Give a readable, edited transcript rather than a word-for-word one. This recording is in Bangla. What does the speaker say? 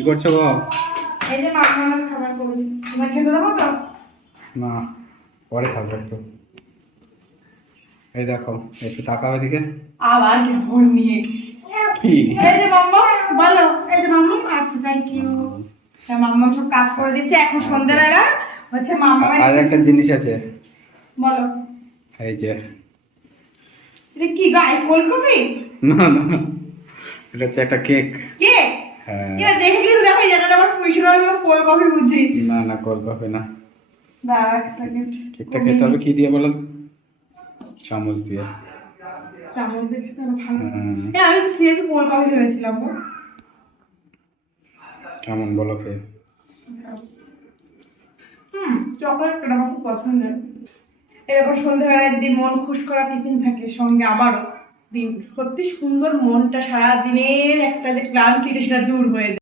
কি করছো গো? এই যে মামার খাবার করবি, তোমার খেতে দেবো তো? না, পরে খাবো একটু। এই দেখো, একটু তাকাও এদিকে। আবার কি ফোন নিয়ে? কি? এই যে মাম্মা, বলো। এই যে মাম্মা, আচ্ছা থ্যাংক ইউ। মাম্মা সব কাজ করে দিচ্ছে এখন সন্ধ্যাবেলা। হচ্ছে মাম্মা আর একটা জিনিস আছে, বলো। এই যে। এটা কি গাই কোলকপি? না না, এটা হচ্ছে একটা কেক। কে? হ্যাঁ। এটা দেখে কিন্তু দেখো জায়গাটা আবার ফুইছিল আমি কোলকপি বুঝি। না না, কোলকাপি না। দাঁড়াও এক সেকেন্ড। কেকটা খেতে হবে কি দিয়ে বলো? চামচ দিয়ে। চামচ দিয়ে খেতে হবে ভালো। হুম। আমি তো সিরিয়াসলি কোলকপি ভেবেছিলাম গো। কেমন বলো খেয়ে? চকলেটটা আমার খুব পছন্দের। এরকম সন্ধ্যাবেলায় যদি মন খুশ করা টিফিন থাকে সঙ্গে আমারও দিন সত্যি সুন্দর, মনটা সারা দিনের একটা যে ক্লান্তি সেটা দূর হয়ে যায়।